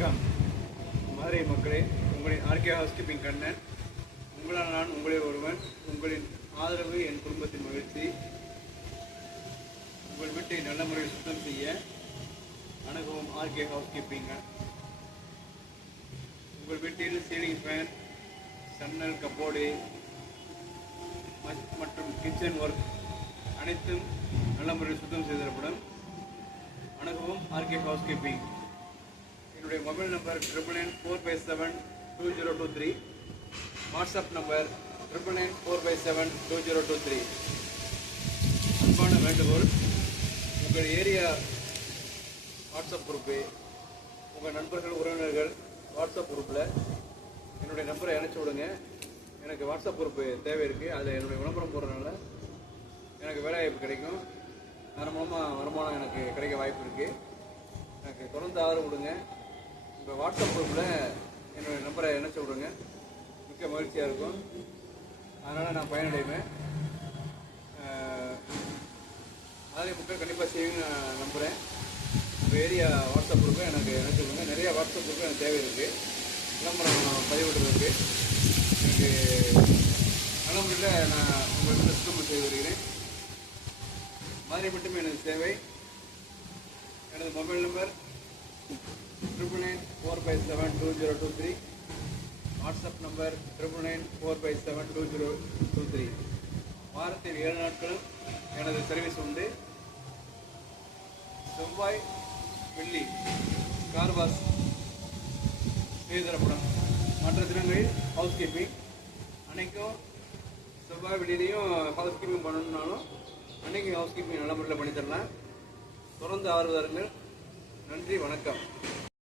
வணக்கம் மதுரை மக்களே, உங்களின் ஆர்கே ஹவுஸ்கீப்பிங் கண்ணன். உங்களால் நான் உங்களில் ஒருவன். உங்களின் ஆதரவு என் குடும்பத்தின் மகிழ்ச்சி. உங்கள் வீட்டை நல்ல முறையில் சுத்தம் செய்ய அணுகவும் ஆர்கே ஹவுஸ்கீப்பிங். உங்கள் வீட்டில் சீலிங் ஃபேன், சன்னல், கப்போர்டு மற்றும் கிச்சன் ஒர்க் அனைத்தும் நல்ல முறையில் சுத்தம் செய்திடப்படும். அணுகவும் ஆர்கே ஹவுஸ்கீப்பிங். என்னுடைய மொபைல் நம்பர் 9994572023. WhatsApp number 9994572023. அன்பான வேண்டுகோள், உங்கள் ஏரியா வாட்ஸ்அப் குரூப்பு, உங்கள் நண்பர்கள் உறவினர்கள் வாட்ஸ்அப் குரூப்பில் என்னுடைய நம்பரை இணைச்சி விடுங்க. எனக்கு வாட்ஸ்அப் குரூப்பு தேவை இருக்குது. அதில் என்னுடைய விளம்பரம் போடுறதுனால எனக்கு வேலை வாய்ப்பு கிடைக்கும். அதன் மூலமாக வருமானம் எனக்கு கிடைக்க வாய்ப்பு இருக்குது. எனக்கு தொடர்ந்து ஆதரவு கொடுங்க. இப்போ வாட்ஸ்அப் குரூப்பில் என்னுடைய நம்பரை இணைச்சி விடுங்க. மிக்க மகிழ்ச்சியாக இருக்கும். அதனால் நான் பயனடைவேன். அதே மக்கள் கண்டிப்பாக செய்வீங்கன்னு நான் நம்புகிறேன். உங்கள் ஏரியா வாட்ஸ்அப் குரூப்பை எனக்கு இணைச்சி விடுங்க. நிறையா வாட்ஸ்அப் குரூப்பு எனக்கு தேவை இருக்குது. விளம்பரம் பதிவிடுறதுக்கு எனக்கு நல்ல முறையில் நான் உங்களுக்கு சுத்தம் செய்து வருகிறேன். மாதிரி மட்டுமே எனது சேவை. எனது மொபைல் நம்பர் 9994572023. WhatsApp number 9994572023. வாரத்தில் 7 நாட்களும் எனது சர்வீஸ் உண்டு. செவ்வாய், வெள்ளி கார் வாஷ் செய்து தரப்படும். மற்ற தினங்களில் ஹவுஸ் கீப்பிங். அன்றைக்கும் செவ்வாய் வெள்ளியிலையும் ஹவுஸ் கீப்பிங் பண்ணணுன்னாலும் அன்றைக்கி ஹவுஸ் கீப்பிங் நல்ல முறையில் பண்ணித்தரலாம். தொடர்ந்து ஆதரவு தாருங்கள். நன்றி, வணக்கம்.